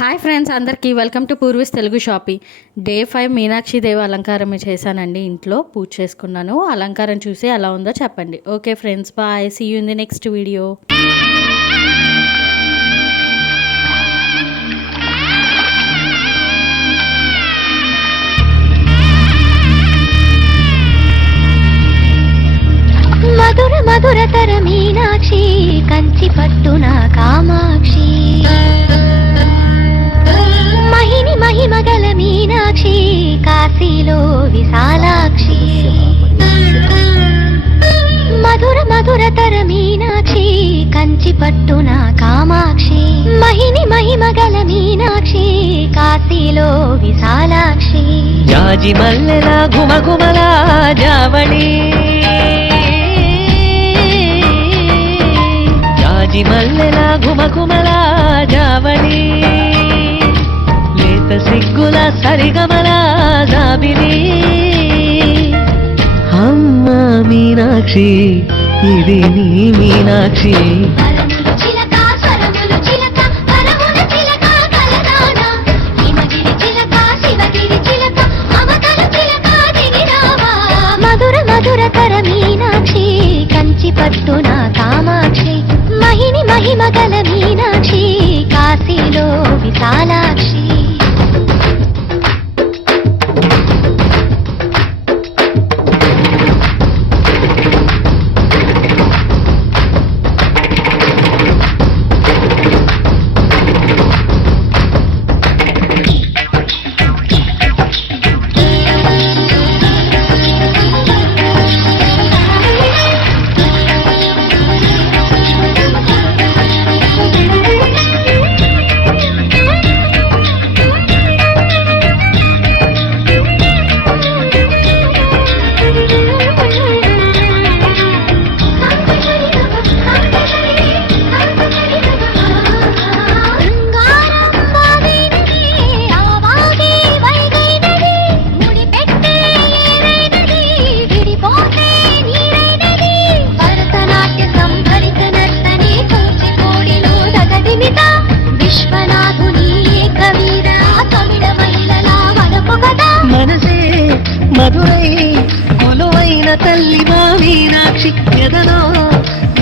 Hi friends, అందరికీ welcome to Purvi's Telugu shopping. Day 5 Meenakshi Devi అలంకారం చేశానండి. ఇంట్లో పూజ చేసుకున్నాను. అలంకారం చూసి ఎలా ఉందో చెప్పండి. Okay friends, bye, see you in the next video. మధుర మధురతర మీనాక్షి కంచి పట్టున కామాక్షి, మహిని మహిమగల మీనాక్షి కాశీలో విశాలాక్షి. మధుర మధురతర మీనాక్షి కంచి పట్టున కామాక్షి, మహిని మహిమగల మీనాక్షి కాశీలో విశాలాక్షి. జాజి మల్లెల గుమగుమల జావళి, జాజి మల్లెల గుమగుమల జావళి, లేత సిగ్గుల సరిగమల జాబిలి. అమ్మ మీనాక్షి, ఇది నీ మీనాక్షి. మధుర మధురతర మీనాక్షి కంచి పట్టున కామాక్షి, మహిని మహిమగల మీనాక్షి కాశీలో విశాలాక్షి. మధురై కొలువైన తల్లి మా మీనాక్షి, ఎదలో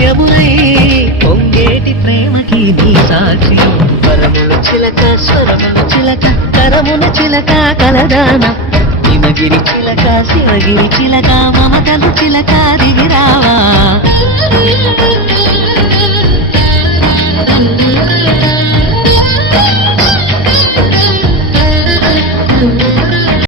యమునై పొంగేటి ప్రేమకి నీ సాక్షి. పరముల చిలక స్వరముల చిలక కరముల చిలక కలదాన, హిమగిరి చిలక శివగిరి చిలక మమతలు చిలక దిగిరావా.